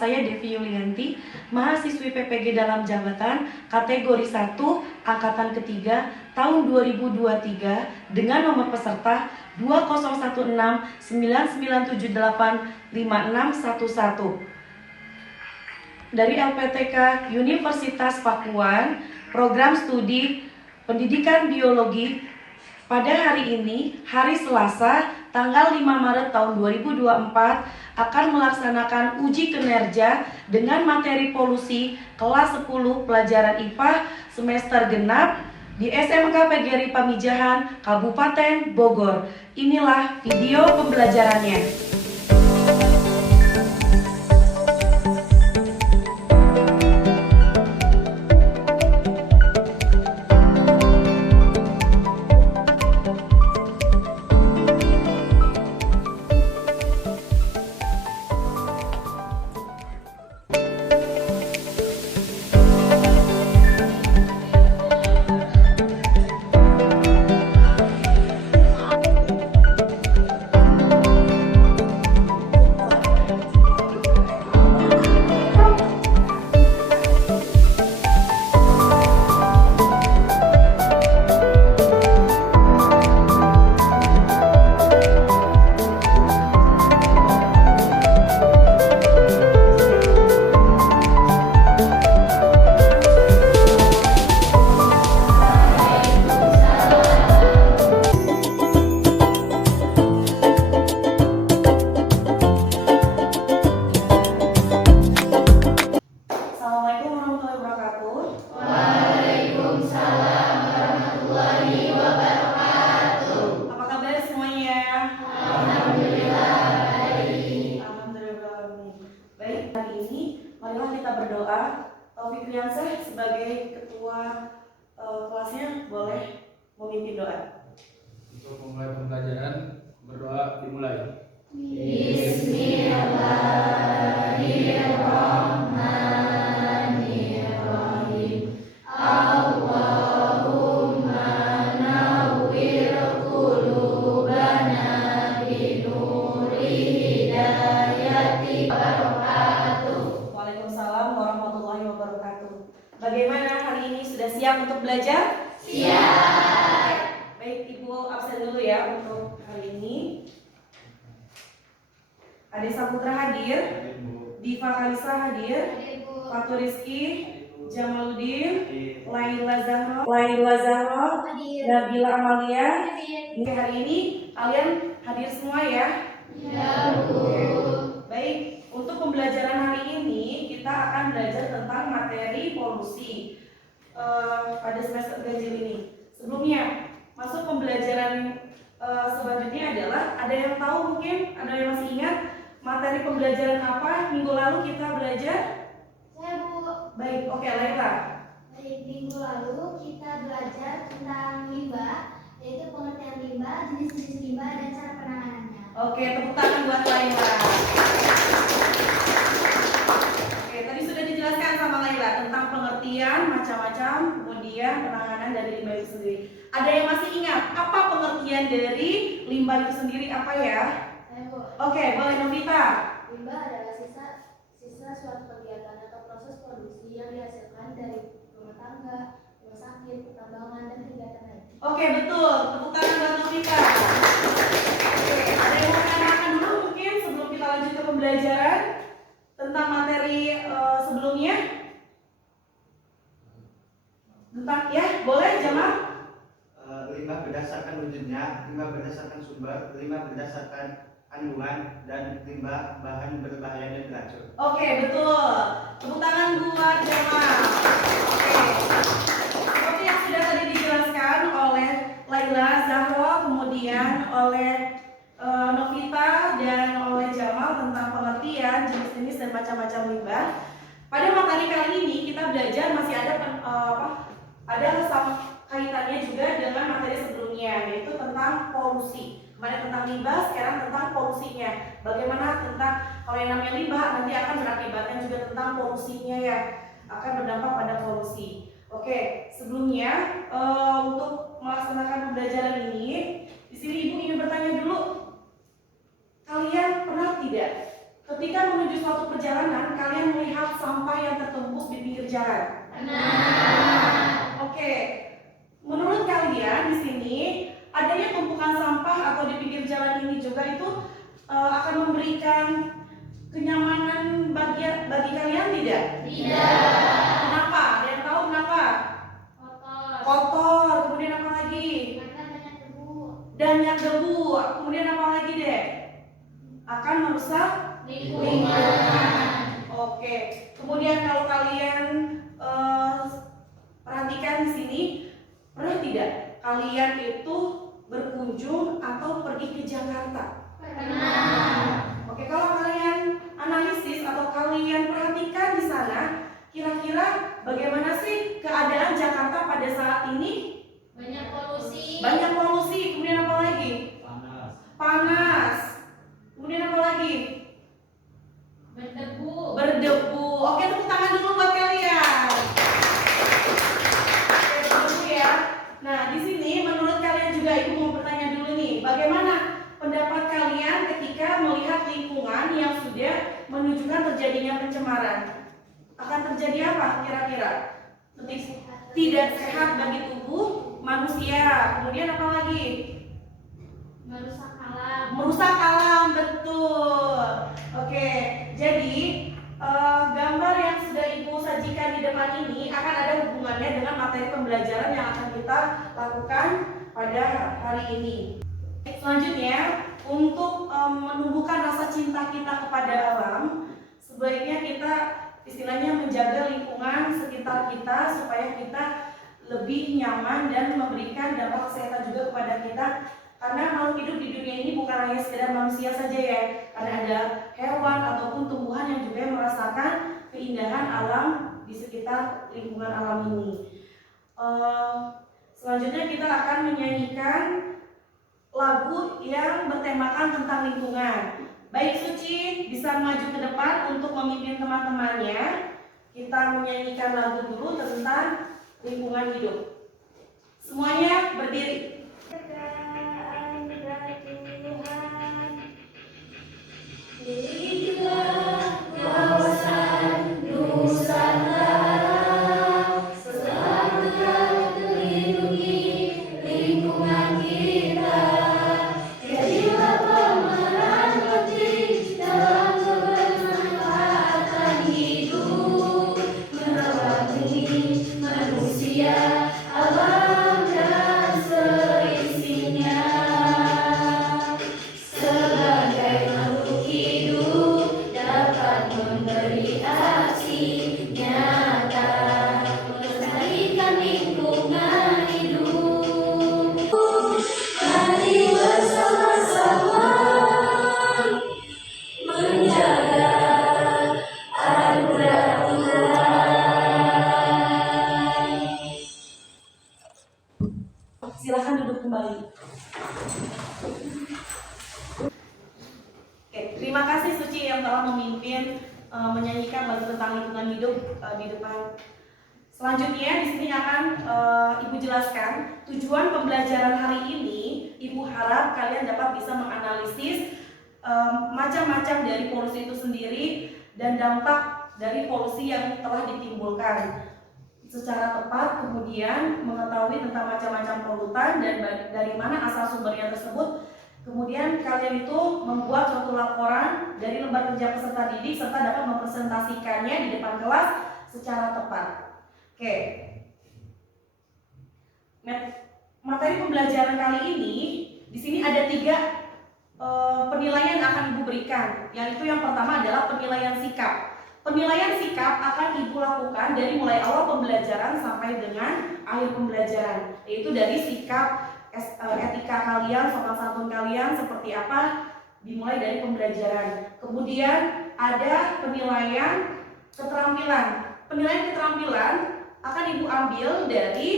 saya Devi Yulianti, mahasiswi PPG dalam jabatan kategori 1 angkatan ketiga tahun 2023 dengan nomor peserta 201699785611 dari LPTK Universitas Pakuan, program studi pendidikan biologi. Pada hari ini, hari Selasa, tanggal 5 Maret tahun 2024, akan melaksanakan uji kinerja dengan materi polusi kelas 10 pelajaran IPA semester genap di SMK PGRI Pamijahan, Kabupaten Bogor. Inilah video pembelajarannya. Marilah kita berdoa. Taufik Riansah sebagai ketua kelasnya boleh memimpin doa. Untuk memulai pembelajaran, berdoa dimulai. Bismillahirrahmanirrahim. Allahumma nawwir qulubana binuri hidayati barakatuh. Waalaikumsalam warahmatullahi wabarakatuh. Bagaimana hari ini, sudah siap untuk belajar? Siap. Baik, Ibu absen dulu ya untuk hari ini. Ade Saputra hadir, Diva Kalisa hadir, Fatu Rizky, Jamaluddin, Laila Zahra, Nabila Amalia. Hari ini kalian hadir semua ya? Ya, Bu. Baik, untuk pembelajaran hari ini kita akan belajar tentang materi polusi pada semester ganjil ini. Sebelumnya masuk pembelajaran selanjutnya adalah, ada yang tahu mungkin, ada yang masih ingat materi pembelajaran apa minggu lalu kita belajar? Saya, Bu. Baik, oke, Laila. Dari minggu lalu kita belajar tentang limbah, yaitu pengertian limbah, jenis-jenis limbah, dan cara penanganannya. Oke, tepuk tangan buat Laila. Oke, tadi sudah dijelaskan sama Laila tentang pengertian macam-macam, kemudian penanganan dari limbah itu sendiri. Ada yang masih ingat apa pengertian dari limbah itu sendiri apa ya? Saya, Bu. Oke, boleh Novita. Limbah adalah sisa suatu kegiatan atau proses produksi yang dihasilkan dari rumah tangga, rumah sakit, pertambangan, dan kegiatan lain. Oke, betul. Tepuk tangan buat Novita. Oke, ada yang mau menanyakan dulu mungkin sebelum kita lanjut ke pembelajaran tentang materi sebelumnya? Tentang ya, boleh Jamal? Limbah berdasarkan wujudnya, limbah berdasarkan sumber, limbah berdasarkan kandungan, dan limbah bahan berbahaya dan beracun. Oke, betul. Tepuk tangan buat Jamal. Oke. Seperti yang sudah tadi dijelaskan oleh Laila Zahra, kemudian oleh Novita dan oleh Jamal tentang pengertian jenis-jenis dan macam-macam limbah. Pada materi kali ini kita belajar masih ada kaitannya juga dengan materi sebelumnya, yaitu tentang polusi. Kemarin tentang limbah, sekarang tentang polusinya. Bagaimana tentang, kalau yang namanya limbah nanti akan berakibatkan juga tentang polusinya ya, akan berdampak pada polusi. Oke, sebelumnya untuk melaksanakan pembelajaran ini, di sini Ibu ingin bertanya dulu, kalian pernah tidak Ketika menuju suatu perjalanan, kalian melihat sampah yang tertumpuk di pinggir jalan. Oke. Menurut kalian di sini adanya tumpukan sampah atau di pinggir jalan ini juga itu akan memberikan kenyamanan bagi kalian tidak? Tidak. Kenapa? Ada yang tahu kenapa? Kotor. Kotor. Kemudian apa lagi? Karena banyak debu. Banyak debu. Kemudian apa lagi deh? Akan merusak lingkungan. Oke. Kemudian kalau kalian perhatikan di sini, pernah tidak kalian itu berkunjung atau pergi ke Jakarta? Pernah. Oke, kalau kalian analisis atau kalian perhatikan di sana, kira-kira bagaimana sih keadaan Jakarta pada saat ini? Banyak polusi. Banyak polusi. Kemudian apa lagi? Panas. Kemudian apa lagi? Berdebu. Oke, tepuk tangan dulu buat kalian. Oke, berdebu ya. Nah, di sini menurut kalian juga Ibu mau bertanya dulu nih, bagaimana pendapat kalian ketika melihat lingkungan yang sudah menunjukkan terjadinya pencemaran? Akan terjadi apa kira-kira? Tidak sehat bagi tubuh manusia. Kemudian apa lagi? Merusak alam. Merusak alam, betul. Oke, jadi gambar yang sudah Ibu sajikan di depan ini akan ada hubungannya dengan materi pembelajaran yang akan kita lakukan pada hari ini. Selanjutnya, untuk menumbuhkan rasa cinta kita kepada alam, sebaiknya kita istilahnya menjaga lingkungan sekitar kita supaya kita lebih nyaman dan memberikan dampak kesehatan juga kepada kita. Karena makhluk hidup di dunia ini bukan hanya sekedar manusia saja ya, karena ada hewan ataupun tumbuhan yang juga merasakan keindahan alam di sekitar lingkungan alam ini. Selanjutnya kita akan menyanyikan lagu yang bertemakan tentang lingkungan. Baik Suci bisa maju ke depan untuk memimpin teman-temannya. Kita menyanyikan lagu dulu tentang lingkungan hidup. Semuanya berdiri. Inilah kawasan Nusantara, selalu melindungi lingkungan kita. Jadilah pemeran penting dalam kebermanfaatan hidup, merawat bumi, manusia, alam dan seisinya. Sebagai makhluk hidup dapat memberi aksi nyata, melestarikan lingkungan hidup. Mari bersama-sama menjaga anugerah Tuhan. Silakan duduk kembali. Oke, terima kasih Suci yang telah memimpin menyanyikan lagu tentang lingkungan hidup di depan. Selanjutnya di sini akan Ibu jelaskan tujuan pembelajaran hari ini. Ibu harap kalian dapat bisa menganalisis macam-macam dari polusi itu sendiri dan dampak dari polusi yang telah ditimbulkan secara tepat, kemudian mengetahui tentang macam-macam polutan dan dari mana asal sumbernya tersebut. Kemudian kalian itu membuat suatu laporan dari lembar kerja peserta didik serta dapat mempresentasikannya di depan kelas secara tepat. Oke. Materi pembelajaran kali ini di sini ada 3 penilaian yang akan Ibu berikan. Yang itu yang pertama adalah penilaian sikap. Penilaian sikap akan Ibu lakukan dari mulai awal pembelajaran sampai dengan akhir pembelajaran, yaitu dari sikap etika kalian, sopan santun kalian seperti apa dimulai dari pembelajaran. Kemudian ada penilaian keterampilan. Penilaian keterampilan akan Ibu ambil dari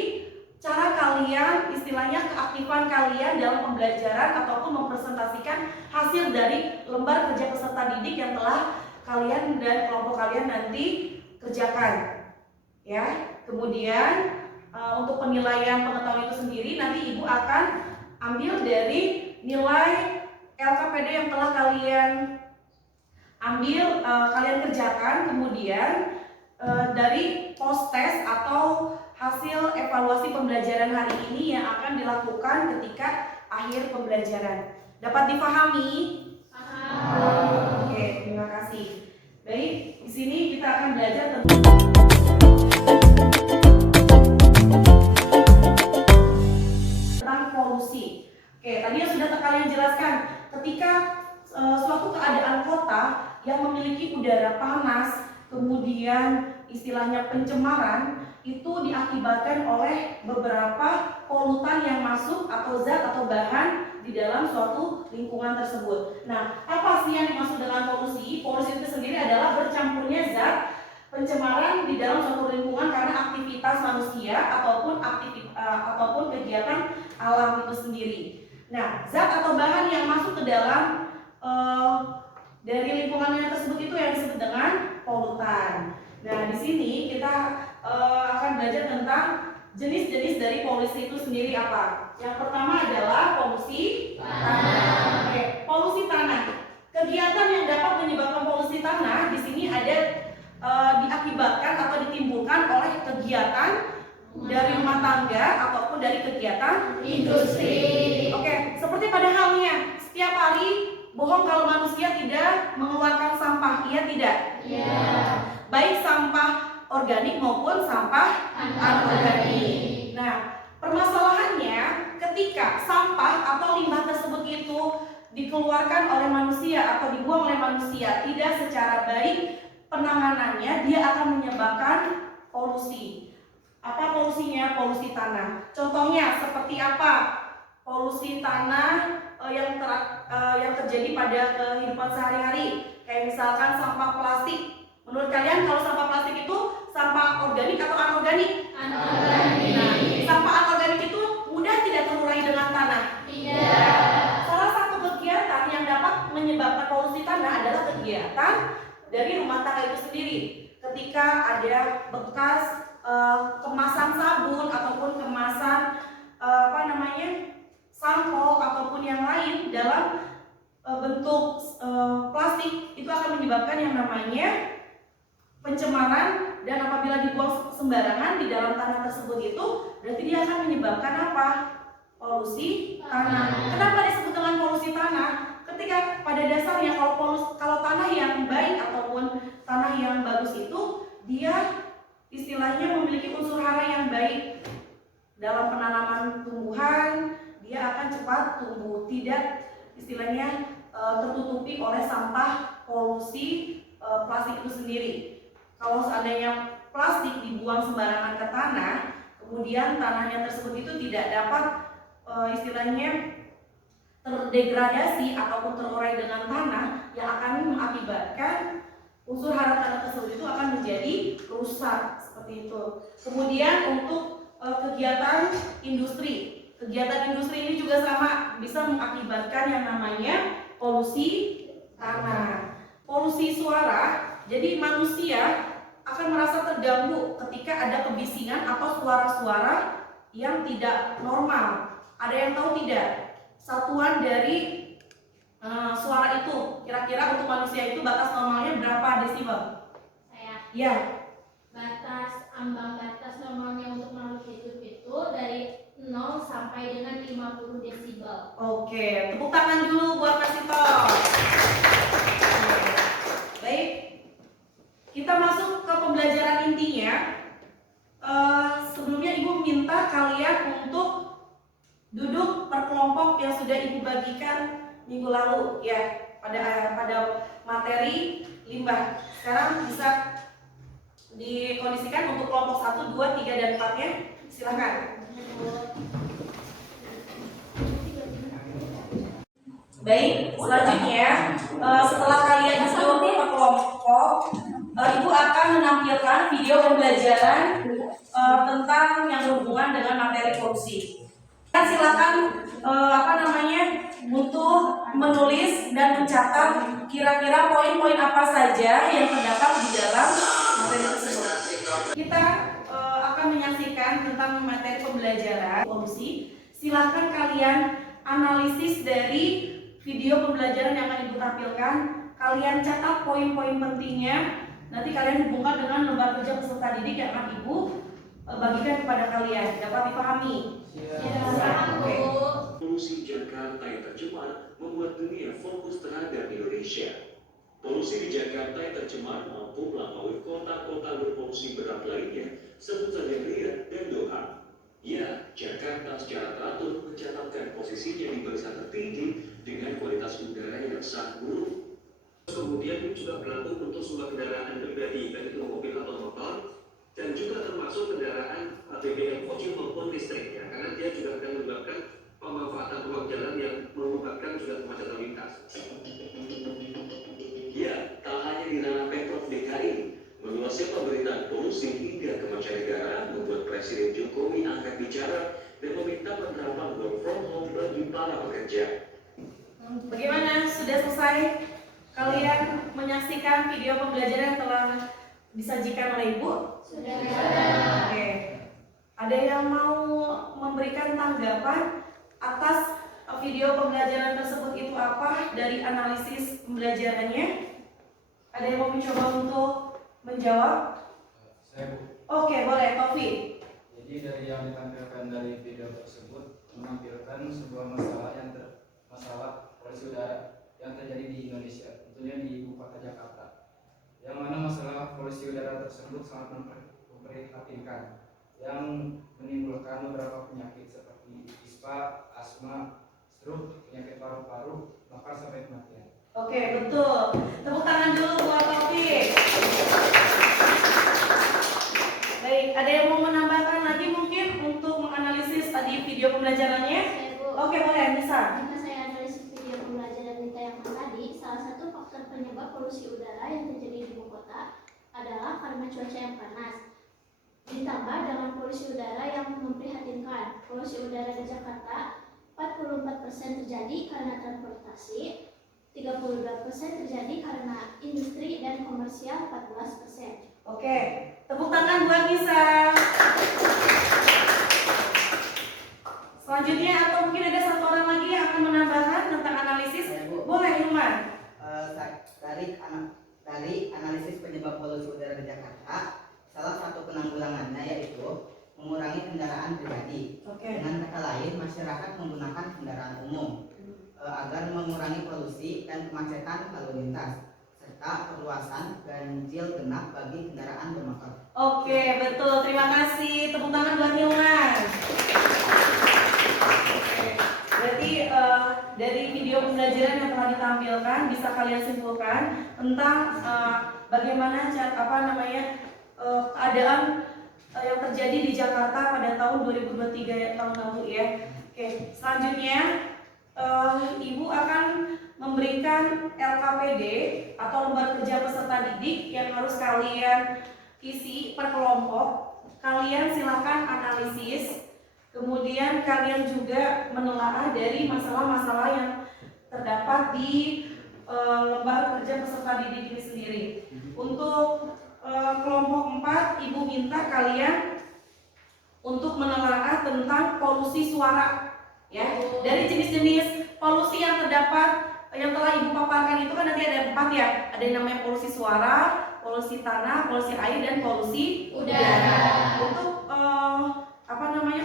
cara kalian, istilahnya keaktifan kalian dalam pembelajaran ataupun mempresentasikan hasil dari lembar kerja peserta didik yang telah kalian dan kelompok kalian nanti kerjakan. Ya. Kemudian untuk penilaian pengetahuan itu sendiri nanti Ibu akan ambil dari nilai LKPD yang telah kalian ambil, kalian kerjakan, kemudian dari post test atau hasil evaluasi pembelajaran hari ini yang akan dilakukan ketika akhir pembelajaran. Dapat dipahami? Oke, terima kasih. Baik, di sini kita akan belajar tentang polusi. Oke, tadi yang sudah kalian jelaskan, ketika suatu keadaan kota yang memiliki udara panas, kemudian istilahnya pencemaran, itu diakibatkan oleh beberapa polutan yang masuk atau zat atau bahan di dalam suatu lingkungan tersebut. Nah, apa sih yang dimaksud dengan polusi? Polusi itu sendiri adalah bercampurnya zat pencemaran di dalam suatu lingkungan karena aktivitas manusia ataupun kegiatan alam itu sendiri. Nah, zat atau bahan yang masuk ke dalam dari lingkungan tersebut itu yang disebut dengan polutan. Nah, di sini kita akan belajar tentang jenis-jenis dari polusi itu sendiri apa. Yang pertama adalah polusi tanah. Oke, polusi tanah. Kegiatan yang dapat menyebabkan polusi tanah di sini ada diakibatkan atau ditimbulkan oleh kegiatan dari rumah tangga ataupun dari kegiatan industri. Oke, seperti pada halnya setiap hari bohong kalau manusia tidak mengeluarkan sampah, iya tidak? Iya. Baik sampah organik maupun sampah anorganik. Nah, permasalahannya ketika sampah atau limbah tersebut itu dikeluarkan oleh manusia atau dibuang oleh manusia tidak secara baik penanganannya, dia akan menyebabkan polusi. Apa polusinya? Polusi tanah. Contohnya seperti apa? Polusi tanah yang terjadi pada kehidupan sehari-hari, kayak misalkan sampah plastik. Menurut kalian kalau sampah plastik itu sampah organik atau anorganik? Anorganik. Nah, sampah anorganik itu mudah tidak terurai dengan tanah? Tidak. Salah satu kegiatan yang dapat menyebabkan polusi tanah adalah kegiatan dari rumah tangga itu sendiri. Ketika ada bekas kemasan sabun ataupun kemasan sampo ataupun yang lain dalam bentuk plastik, itu akan menyebabkan yang namanya pencemaran, dan apabila dibuang sembarangan di dalam tanah tersebut itu berarti dia akan menyebabkan apa? Polusi tanah. Kenapa disebut dengan polusi tanah? Ketika pada dasarnya kalau tanah yang baik ataupun tanah yang bagus itu dia istilahnya memiliki unsur hara yang baik dalam penanaman tumbuhan, dia akan cepat tumbuh, tidak istilahnya tertutupi oleh sampah polusi plastik itu sendiri. Kalau seandainya plastik dibuang sembarangan ke tanah, kemudian tanahnya tersebut itu tidak dapat istilahnya terdegradasi ataupun terurai dengan tanah, yang akan mengakibatkan unsur hara tanah tersebut itu akan menjadi rusak seperti itu. Kemudian untuk kegiatan industri. Kegiatan industri ini juga sama, bisa mengakibatkan yang namanya polusi tanah. Polusi suara, jadi manusia akan merasa terganggu ketika ada kebisingan atau suara-suara yang tidak normal. Ada yang tahu tidak? Satuan dari suara itu, kira-kira untuk manusia itu batas normalnya berapa desibel? Ya. Ambang batas normalnya untuk makhluk hidup itu dari 0 sampai dengan 50 desibel. Oke, tepuk tangan dulu buat Kak Sito. Baik, kita masuk ke pembelajaran intinya. Sebelumnya Ibu minta kalian untuk duduk per kelompok yang sudah Ibu bagikan minggu lalu ya, pada materi limbah. Sekarang bisa dikondisikan untuk kelompok 1, 2, 3, dan 4-nya. Silakan. Baik, selanjutnya setelah kalian duduk per kelompok, Ibu akan menampilkan video pembelajaran tentang yang berhubungan dengan materi polusi. Silakan untuk menulis dan mencatat kira-kira poin-poin apa saja yang terdapat di dalam materi tersebut. Kita akan menyaksikan tentang materi pembelajaran polusi. Silahkan kalian analisis dari video pembelajaran yang akan Ibu tampilkan. kalian catat poin-poin pentingnya. Nanti kalian hubungkan dengan lembar kerja peserta didik yang akan Ibu bagikan kepada kalian. Dapat dipahami? Oke. Polusi Jakarta yang tercemar membuat dunia fokus terhadap Indonesia. Polusi di Jakarta yang tercemar mampu melampaui kota-kota berpolusi berat lainnya, sebut saja Riyadh dan Doha. Ya, Jakarta secara teratur mencatatkan posisinya di barisan tertinggi dengan kualitas udara yang sangat buruk. Kemudian juga berlaku untuk semua kendaraan pribadi, baik itu mobil atau motor, dan juga termasuk kendaraan BBM fosil maupun listrik, ya, karena dia juga akan menyebabkan pemanfaatan ruang jalan yang menyebabkan juga kemacetan lintas. Ya, tak hanya di ranah Pemprov DKI, meluasnya pemberitaan polusi hingga ke mancanegara membuat Presiden Jokowi angkat bicara dan meminta penerapan work from home bagi para pekerja. Bagaimana? Sudah selesai kalian menyaksikan video pembelajaran yang telah disajikan oleh Ibu? Sudah. Oke. Ada yang mau memberikan tanggapan atas video pembelajaran tersebut itu apa dari analisis pembelajarannya? Ada yang mau mencoba untuk menjawab? Saya Bu. Oke, boleh, Taufik. Jadi dari yang ditampilkan dari video tersebut menampilkan sebuah masalah polusi udara yang terjadi di Indonesia, tentunya di Ibu Kota Jakarta. Yang mana masalah polusi udara tersebut sangat memprihatinkan, yang menimbulkan beberapa penyakit seperti ispa, asma, stroke, penyakit paru-paru, bahkan sampai kematian. Oke, betul. Tepuk tangan dulu buat Taufik. Baik, ada yang mau menambahkan lagi mungkin untuk menganalisis tadi video pembelajarannya? Saya, Bu. Oke, boleh, bisa. Jika saya analisis video pembelajaran ditayangan tadi, salah satu faktor penyebab polusi udara yang terjadi di ibu kota adalah karena cuaca yang panas. Ditambah dengan polusi udara yang memprihatinkan. Polusi udara di Jakarta 44% terjadi karena transportasi, 32% terjadi karena industri dan komersial 14%. Oke, tepuk tangan buat Nisa. Selanjutnya atau mungkin ada satu orang lagi yang akan menambahkan tentang analisis? Boleh, Hilman. Dari analisis penyebab polusi udara di Jakarta, salah satu penanggulangannya yaitu mengurangi kendaraan pribadi. Oke. Dengan kata lain, masyarakat menggunakan kendaraan umum agar mengurangi polusi dan kemacetan lalu lintas, serta perluasan ganjil genap bagi kendaraan bermotor. Oke, betul. Terima kasih. Tepuk tangan buat Hilman. Oke, berarti dari video pembelajaran yang telah ditampilkan bisa kalian simpulkan tentang bagaimana keadaan yang terjadi di Jakarta pada tahun 2023 tahun lalu ya. Oke, selanjutnya Ibu akan memberikan LKPD atau lembar kerja peserta didik yang harus kalian isi per kelompok. Kalian silakan analisis, kemudian kalian juga menelaah dari masalah-masalah yang terdapat di lembar kerja peserta didik ini sendiri. Untuk kelompok 4, Ibu minta kalian untuk menelaah tentang polusi suara. Ya, dari jenis-jenis polusi yang terdapat yang telah Ibu paparkan itu kan nanti ada 4 ya. Ada yang namanya polusi suara, polusi tanah, polusi air, dan polusi udara. Untuk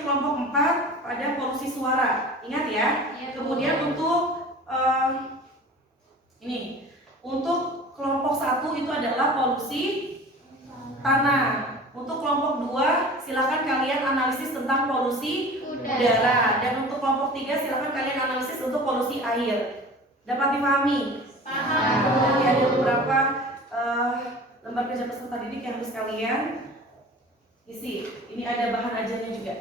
kelompok 4 ada polusi suara. Ingat ya. Kemudian untuk untuk kelompok 1 itu adalah polusi tanah. Untuk kelompok 2 silakan kalian analisis tentang polusi udara. Dan untuk kelompok 3 silakan kalian analisis untuk polusi air. Dapat dipahami? Paham. Nanti ada beberapa lembar kerja peserta didik yang harus kalian isi. Ini ada bahan ajarnya juga.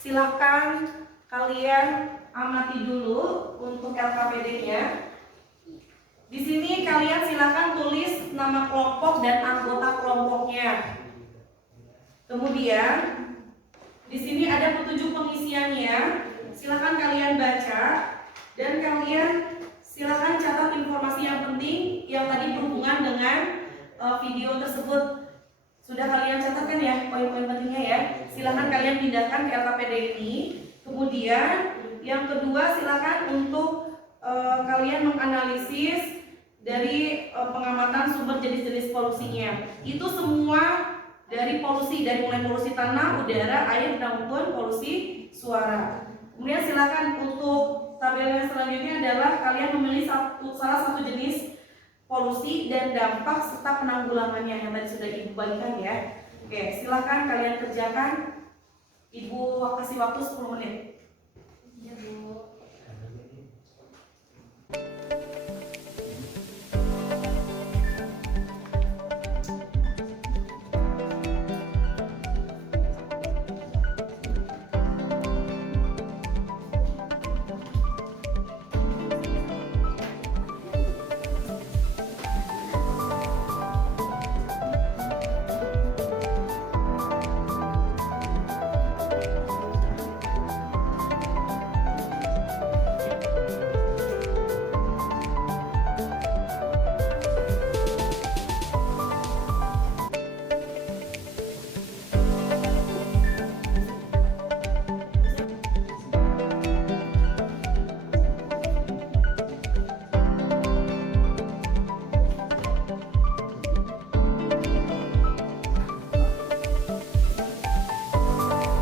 Silakan kalian amati dulu untuk LKPD-nya. Di sini kalian silakan tulis nama kelompok dan anggota kelompoknya. Kemudian di sini ada petunjuk pengisiannya. Silakan kalian baca dan kalian silakan catat informasi yang penting yang tadi berhubungan dengan video tersebut. Sudah kalian catatkan ya poin-poin pentingnya ya. Silahkan kalian pindahkan ke LKPD ini. Kemudian yang kedua silahkan untuk kalian menganalisis dari pengamatan sumber jenis-jenis polusinya. Itu semua dari polusi, dari mulai polusi tanah, udara, air, maupun polusi suara. Kemudian silahkan untuk tabel yang selanjutnya adalah kalian memilih salah satu jenis polusi dan dampak serta penanggulangannya yang tadi sudah Ibu bagikan ya. Oke, silakan kalian kerjakan. Ibu kasih waktu 10 menit. Ya, Bu.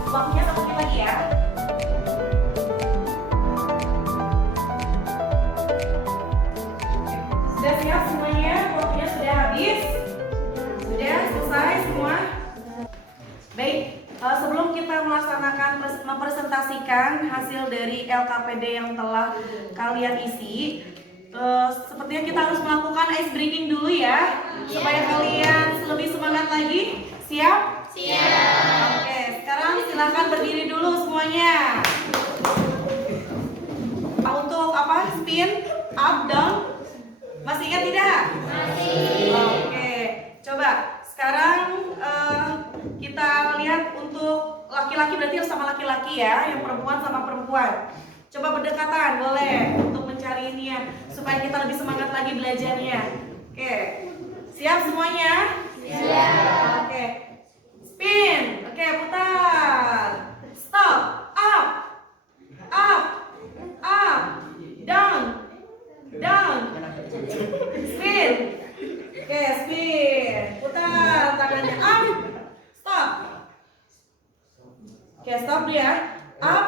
Waktunya 1 menit lagi ya. Sudah siap semuanya? Waktunya sudah habis? Sudah selesai semua? Baik, sebelum kita melaksanakan mempresentasikan hasil dari LKPD yang telah kalian isi, sepertinya kita harus melakukan ice breaking dulu ya, supaya kalian lebih semangat lagi. Siap? Oke, sekarang silakan berdiri dulu semuanya. Untuk apa? Spin, up, down. Masih ingat tidak? Masih. Oke, coba sekarang kita lihat untuk laki-laki, berarti harus sama laki-laki ya, yang perempuan sama perempuan. Coba berdekatan, boleh, untuk mencari ini ya, supaya kita lebih semangat lagi belajarnya. Oke, siap semuanya? Siap. Oke. Spin, oke, putar. Stop, up, down, spin. Oke, spin, putar tangannya, up, stop. Oke, stop dulu ya. Up,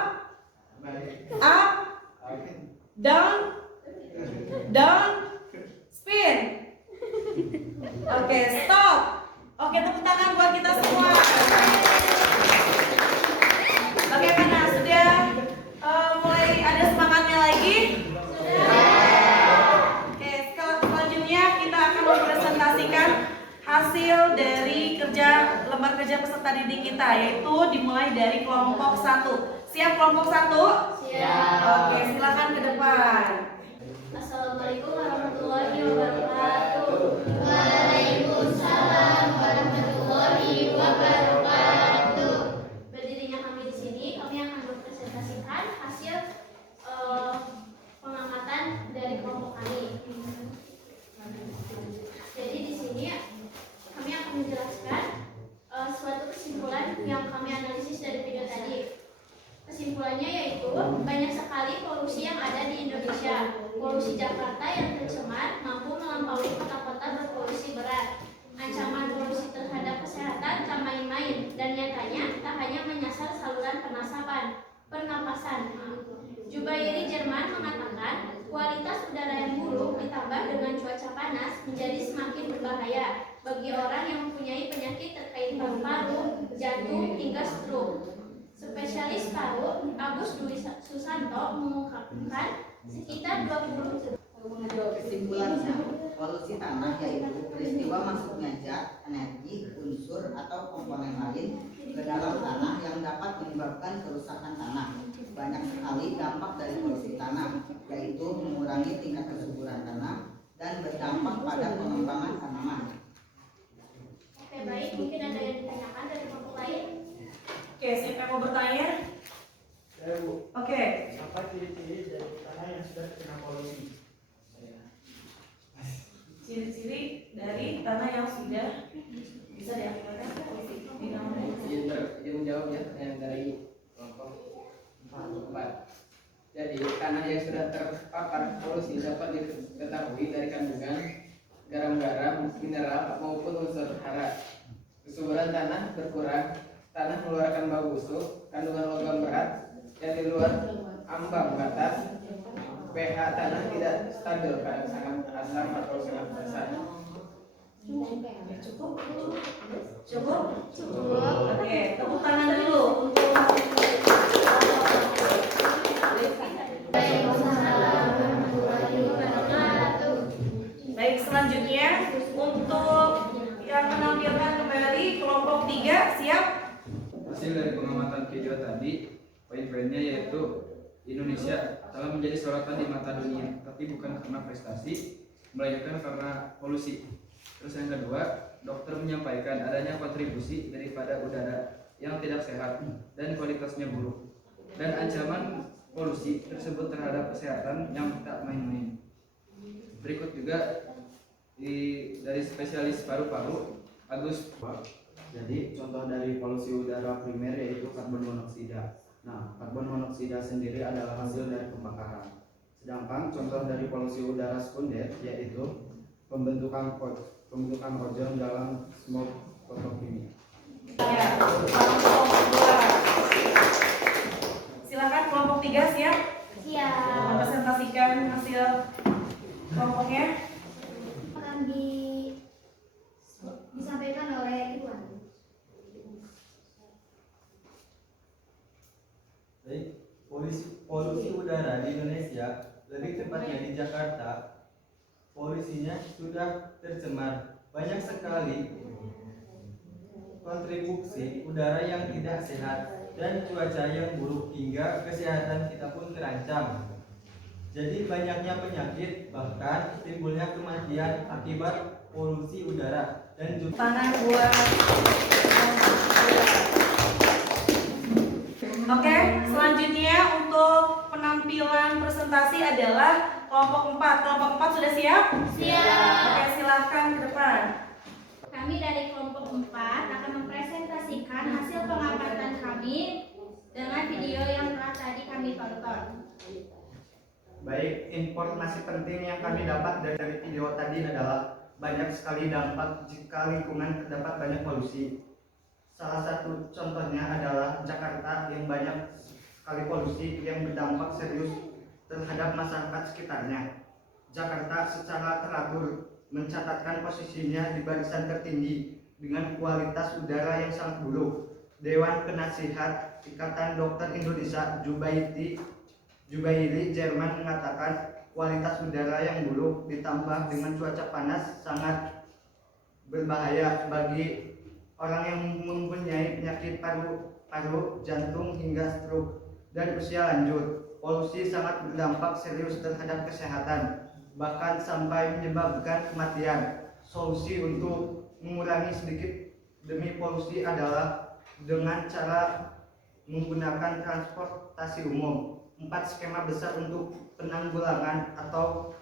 down, spin. Oke, stop. Oke, tepuk tangan buat kita semua. Bagaimana? Sudah mulai ada semangatnya lagi? Oke, selanjutnya kita akan mempresentasikan hasil dari lembar kerja peserta didik kita, yaitu dimulai dari kelompok 1. Siap kelompok 1? Siap. Oke, silakan ke depan. Assalamualaikum warahmatullahi wabarakatuh. Waalaikumsalam warahmatullahi wabarakatuh. Berdirinya kami di sini, kami akan mempresentasikan hasil pengamatan dari kelompok kami. Jadi di sini kami akan menjelaskan suatu kesimpulan yang kami analisis dari video tadi. Kesimpulannya yaitu banyak sekali polusi yang ada di Indonesia. Polusi Jakarta yang tercemar mampu melampaui kota-kota berpolusi berat. Ancaman polusi terhadap kesehatan tak main-main dan nyatanya tak hanya menyasar saluran pernapasan. Jubairi Jerman mengatakan kualitas udara yang buruk ditambah dengan cuaca panas menjadi semakin berbahaya bagi orang yang mempunyai penyakit terkait paru-paru, jantung hingga stroke. Spesialis paru Agus Dwi Susanto mengungkapkan sekitar 20 Kesimpulannya, polusi tanah yaitu peristiwa masuknya zat, energi, unsur atau komponen lain ke dalam tanah yang dapat menyebabkan kerusakan tanah. Banyak sekali dampak dari polusi tanah, yaitu mengurangi tingkat kesuburan tanah dan berdampak pada pengembangan tanaman. Oke, baik, mungkin ada yang ditanyakan dari kelompok lain? Oke, siapa yang mau bertanya? Saya Bu, Oke. apa ciri-ciri dari tanah yang sudah terkena polusi? Ciri-ciri dari tanah yang sudah bisa diakibatkan tanah yang sudah terpapar polusi dapat diketahui dari kandungan garam-garam, mineral maupun unsur hara. Kesuburan tanah berkurang, tanah mengeluarkan bau busuk, kandungan logam berat yang di luar ambang batas, pH tanah tidak stabil, kadang sangat asam atau sangat basa. Cukup? Oke, tepuk tangan dulu untuk baik, selanjutnya untuk yang menampilkan kembali kelompok 3, siap? Hasil dari pengamatan video tadi, poin-poinnya yaitu Indonesia telah menjadi sorotan di mata dunia, tapi bukan karena prestasi, melainkan karena polusi. Terus yang kedua, dokter menyampaikan adanya kontribusi daripada udara yang tidak sehat dan kualitasnya buruk, dan ancaman polusi tersebut terhadap kesehatan yang tak main-main. Berikut juga dari spesialis paru-paru Agus. Jadi contoh dari polusi udara primer yaitu karbon monoksida. Nah, karbon monoksida sendiri adalah hasil dari pembakaran. Sedangkan contoh dari polusi udara sekunder yaitu pembentukan ozon dalam smoke fotokimia. Ya, kelompok 2. Silakan kelompok 3, siap? Siap. Presentasikan hasil kelompoknya. Akan disampaikan oleh Iwan. Polusi udara di Indonesia, lebih tepatnya di Jakarta, polusinya sudah tercemar. Banyak sekali kontribusi udara yang tidak sehat dan cuaca yang buruk hingga kesehatan kita pun terancam. Jadi banyaknya penyakit, bahkan timbulnya kematian akibat polusi udara dan juga Tangan buat. Oke, selanjutnya untuk penampilan presentasi adalah kelompok 4. Kelompok 4 sudah siap? Siap. Oke, silahkan ke depan. Kami dari kelompok 4 akan mempresentasikan hasil pengamatan kami dengan video yang telah tadi kami tonton. Baik, informasi penting yang kami dapat dari video tadi adalah banyak sekali dampak jika lingkungan terdapat banyak polusi. Salah satu contohnya adalah Jakarta yang banyak sekali polusi yang berdampak serius terhadap masyarakat sekitarnya. Jakarta secara teratur mencatatkan posisinya di barisan tertinggi dengan kualitas udara yang sangat buruk. Dewan Penasihat Ikatan Dokter Indonesia Jubairi Jerman mengatakan kualitas udara yang buruk ditambah dengan cuaca panas sangat berbahaya bagi orang yang mempunyai penyakit paru, jantung hingga stroke dan usia lanjut. Polusi sangat berdampak serius terhadap kesehatan, bahkan sampai menyebabkan kematian. Solusi untuk mengurangi sedikit demi polusi adalah dengan cara menggunakan transportasi umum. 4 skema besar untuk penanggulangan atau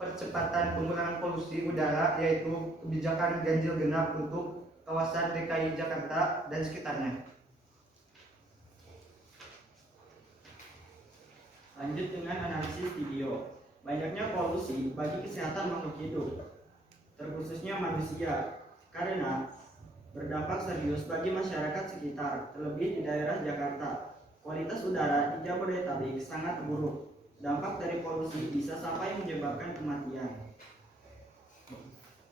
percepatan pengurangan polusi udara yaitu kebijakan ganjil genap untuk kawasan DKI Jakarta dan sekitarnya. Lanjut dengan analisis video. Banyaknya polusi bagi kesehatan makhluk hidup, terkhususnya manusia, karena berdampak serius bagi masyarakat sekitar, terlebih di daerah Jakarta. Kualitas udara di Jabodetabek sangat buruk. Dampak dari polusi bisa sampai menyebabkan kematian.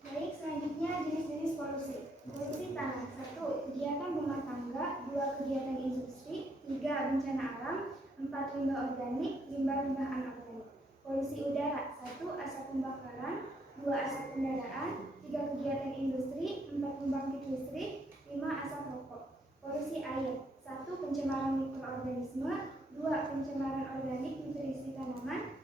Baik, selanjutnya jenis-jenis polusi. Polusi tanah. 1. Kegiatan rumah tangga. 2. Kegiatan industri. 3. Bencana alam. 4. Limbah organik. Limbah-limbah anorganik. Polusi udara. 1. Asap pembakaran. 2. Asap kendaraan. 3. Kegiatan industri. 4. Pembangkit listrik. 5. Asap rokok. Polusi air. 1. Pencemaran mikroorganisme. 2. Pencemaran organik nutrisi tanaman.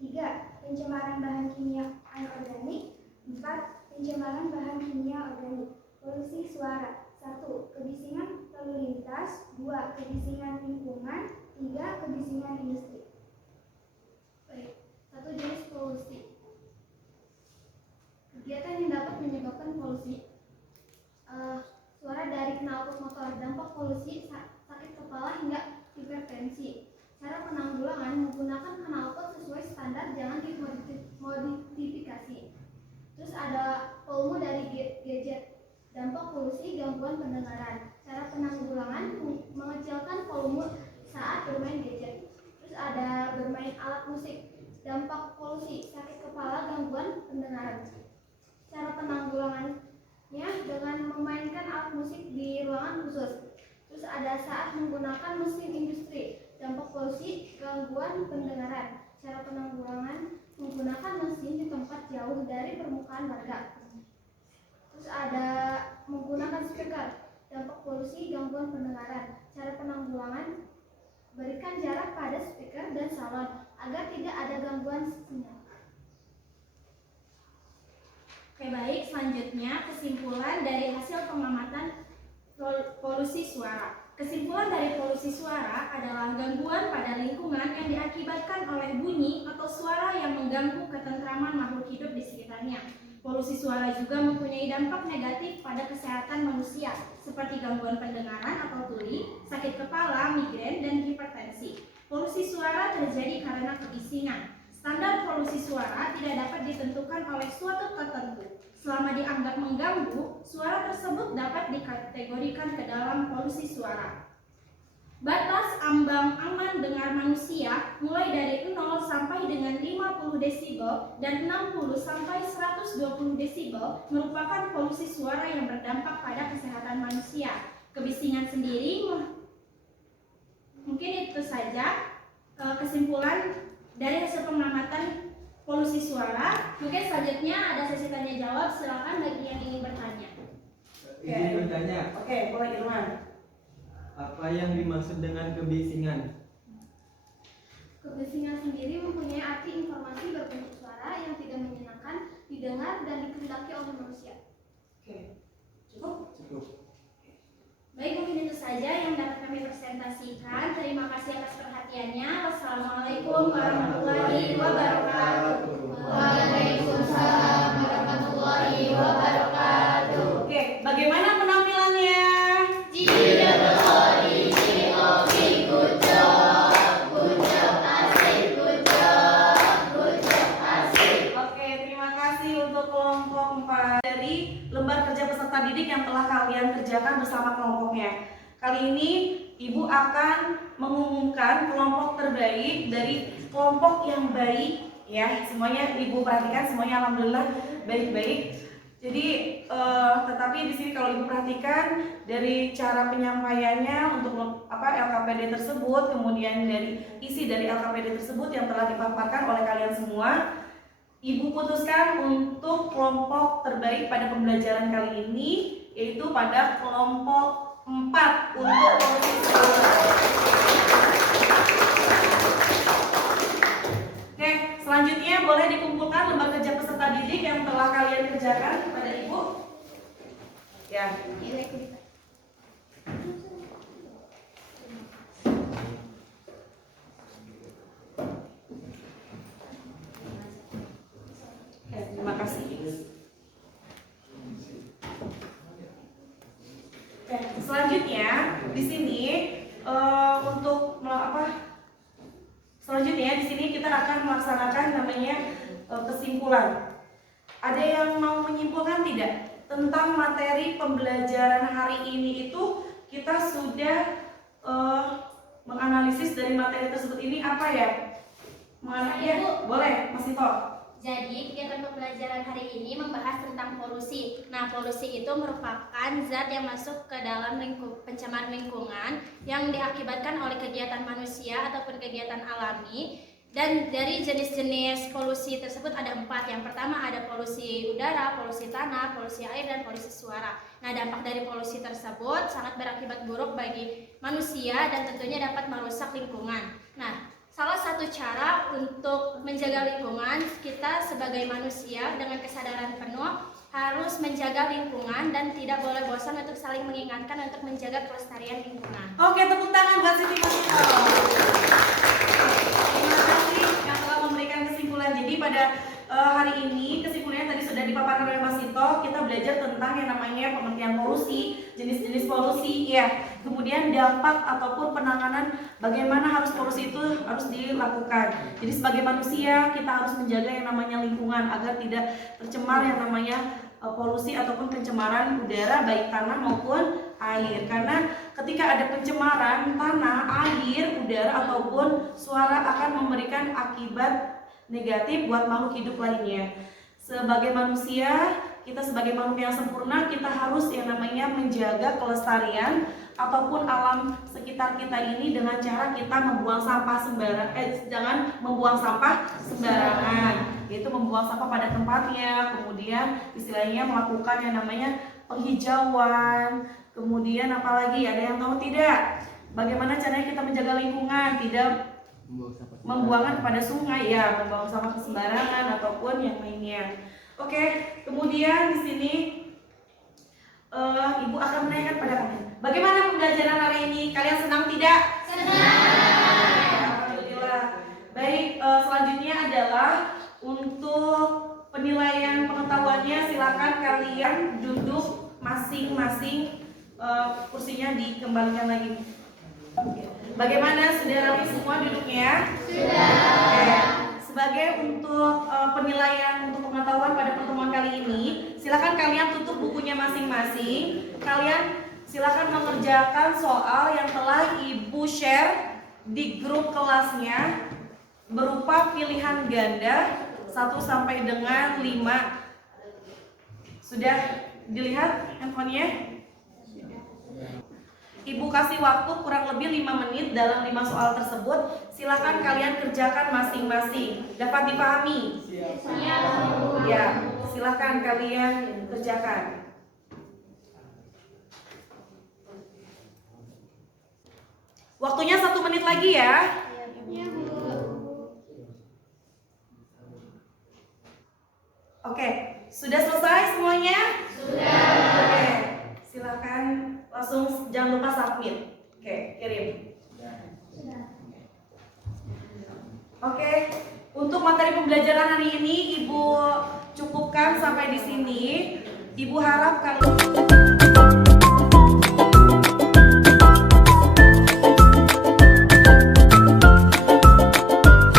3. Pencemaran bahan kimia anorganik. 4. Pencemaran bahan kimia organik. Polusi suara. 1. Kebisingan lalu lintas. 2. Kebisingan lingkungan. 3. Kebisingan industri. Baik, 1 jenis polusi. Kegiatan yang dapat menyebabkan polusi. Suara dari knalpot motor. Dampak polusi sakit kepala hingga hipertensi. Cara penanggulangan menggunakan knalpot sesuai standar, jangan dimodifikasi. Terus ada volume dari gadget, dampak polusi, gangguan pendengaran. Cara penanggulangan, mengecilkan volume saat bermain gadget. Terus ada bermain alat musik, dampak polusi, sakit kepala, gangguan pendengaran. Cara penanggulangannya dengan memainkan alat musik di ruangan khusus. Terus ada saat menggunakan mesin industri, dampak polusi, gangguan pendengaran. Cara penanggulangan, menggunakan mesin di tempat jauh dari permukaan warga. Terus ada menggunakan speaker, dampak polusi, gangguan pendengaran. Cara penanggulangan, berikan jarak pada speaker dan salon agar tidak ada gangguan sinyal. Oke, baik, selanjutnya kesimpulan dari hasil pengamatan polusi suara. Kesimpulan dari polusi suara adalah gangguan pada lingkungan yang diakibatkan oleh bunyi atau suara yang mengganggu ketentraman makhluk hidup di sekitarnya. Polusi suara juga mempunyai dampak negatif pada kesehatan manusia, seperti gangguan pendengaran atau tuli, sakit kepala, migrain, dan hipertensi. Polusi suara terjadi karena kebisingan. Standar polusi suara tidak dapat ditentukan oleh suatu tertentu. Selama dianggap mengganggu, suara tersebut dapat dikategorikan ke dalam polusi suara. Batas ambang aman dengar manusia mulai dari 0 sampai dengan 50 desibel dan 60 sampai 120 desibel merupakan polusi suara yang berdampak pada kesehatan manusia. Kebisingan sendiri mungkin itu saja kesimpulan dari hasil pengamatan polusi suara. Mungkin selanjutnya ada sesi tanya jawab, silakan bagi yang ingin bertanya. Izin bertanya. Oke, boleh Irwan. Apa yang dimaksud dengan kebisingan? Kebisingan sendiri mempunyai arti informasi berbentuk suara yang tidak menyenangkan didengar dan dikehendaki oleh manusia. Oke, cukup? Cukup. Baik, mungkin itu saja yang dapat kami presentasikan. Terima kasih atas perhatiannya. Wassalamualaikum warahmatullahi wabarakatuh. Waalaikumsalam warahmatullahi wabarakatuh. Oke, bagaimana penampilannya? Oke, terima kasih untuk kelompok 4 dari lembar kerja peserta didik yang telah kalian kerjakan bersama kelompoknya. Kali ini Ibu akan mengumumkan kelompok terbaik dari kelompok yang baik ya. Semuanya Ibu perhatikan, semuanya alhamdulillah baik-baik. Jadi tetapi di sini kalau Ibu perhatikan dari cara penyampaiannya untuk LKPD tersebut, kemudian dari isi dari LKPD tersebut yang telah dipaparkan oleh kalian semua, Ibu putuskan untuk kelompok terbaik pada pembelajaran kali ini, yaitu pada kelompok 4 untuk polusi suara. Oke, selanjutnya boleh dikumpulkan lembar kerja peserta didik yang telah kalian kerjakan kepada Ibu. Ya. Terima kasih. Oke, selanjutnya di sini selanjutnya di sini kita akan melaksanakan namanya kesimpulan. Ada yang mau menyimpulkan tidak tentang materi pembelajaran hari ini? Itu kita sudah menganalisis dari materi tersebut ini apa ya? Ya, boleh, Mas Tito. Jadi, kegiatan pembelajaran hari ini membahas tentang polusi. Nah, polusi itu merupakan zat yang masuk ke dalam pencemaran lingkungan yang diakibatkan oleh kegiatan manusia ataupun kegiatan alami. Dan dari jenis-jenis polusi tersebut ada 4. Yang pertama ada polusi udara, polusi tanah, polusi air, dan polusi suara. Nah, dampak dari polusi tersebut sangat berakibat buruk bagi manusia dan tentunya dapat merusak lingkungan. Nah, salah satu cara untuk menjaga lingkungan, kita sebagai manusia dengan kesadaran penuh harus menjaga lingkungan dan tidak boleh bosan untuk saling mengingatkan untuk menjaga kelestarian lingkungan. Oke, tepuk tangan buat Siti Masito. Terima kasih yang telah memberikan kesimpulan. Jadi pada hari ini kesimpulannya tadi sudah dipaparkan oleh Mas Sito. Kita belajar tentang yang namanya pengertian polusi, jenis-jenis polusi. Ya, Kemudian dampak ataupun penanganan bagaimana harus polusi itu harus dilakukan. Jadi sebagai manusia kita harus menjaga yang namanya lingkungan agar tidak tercemar yang namanya polusi ataupun pencemaran udara baik tanah maupun air. Karena ketika ada pencemaran tanah, air, udara ataupun suara akan memberikan akibat negatif buat makhluk hidup lainnya. Sebagai manusia, kita sebagai makhluk yang sempurna, kita harus yang namanya menjaga kelestarian ataupun alam sekitar kita ini dengan cara kita membuang sampah jangan membuang sampah sembarangan, yaitu membuang sampah pada tempatnya, kemudian istilahnya melakukan yang namanya penghijauan, kemudian apalagi ada yang tahu tidak? Bagaimana caranya kita menjaga lingkungan, tidak membuangkan pada sungai ya, membuang sampah sembarangan ataupun yang lainnya. Oke, kemudian di sini Ibu akan menanyakan pada kalian, bagaimana pembelajaran hari ini? Kalian senang tidak? Senang. Alhamdulillah. Baik, selanjutnya adalah untuk penilaian pengetahuannya. Silakan kalian duduk masing-masing, kursinya dikembalikan lagi. Bagaimana, sudah rapi semua duduknya? Sudah. Oke. Sebagai untuk penilaian untuk pengetahuan pada pertemuan kali ini, silakan kalian tutup bukunya masing-masing. Kalian silakan mengerjakan soal yang telah Ibu share di grup kelasnya berupa pilihan ganda 1 sampai dengan 5. Sudah dilihat handphonenya? Ibu kasih waktu kurang lebih 5 menit dalam 5 soal tersebut. Silakan kalian kerjakan masing-masing. Dapat dipahami? Siap. Ya, silakan kalian kerjakan. Waktunya 1 menit lagi ya. Oke, sudah selesai semuanya? Sudah. Oke, silakan langsung, jangan lupa submit. Oke, kirim. Oke, untuk materi pembelajaran hari ini Ibu cukupkan sampai di sini. Ibu harap kalau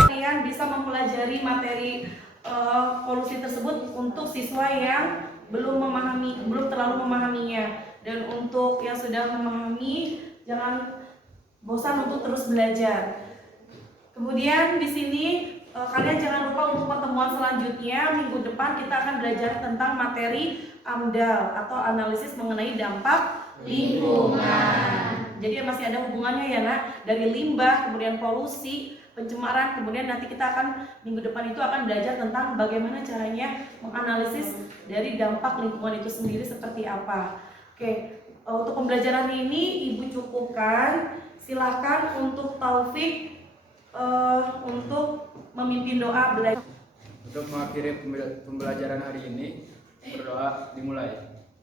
kalian bisa mempelajari materi polusi tersebut untuk siswa yang belum terlalu memahaminya. Dan untuk yang sudah memahami, jangan bosan untuk terus belajar. Kemudian di sini kalian jangan lupa untuk pertemuan selanjutnya minggu depan kita akan belajar tentang materi AMDAL atau analisis mengenai dampak lingkungan. Jadi masih ada hubungannya ya nak, dari limbah, kemudian polusi, pencemaran, kemudian nanti kita akan minggu depan itu akan belajar tentang bagaimana caranya menganalisis dari dampak lingkungan itu sendiri seperti apa. Oke, untuk pembelajaran ini Ibu cukupkan. Silahkan untuk Taufik untuk memimpin doa belajar. Untuk mengakhiri pembelajaran hari ini, berdoa dimulai.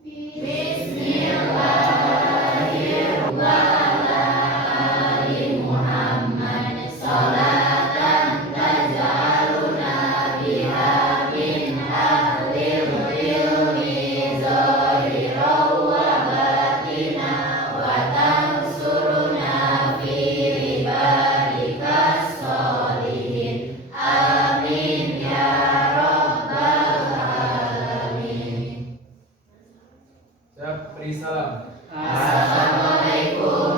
Bismillahirrahmanirrahim. Muhammad salatan taj'aluna biha min ahlil ilmi zahira wa batina wa tansuruna fi ibadikas sholihin. Amin ya rabbal alamin. Beri salam. Assalamualaikum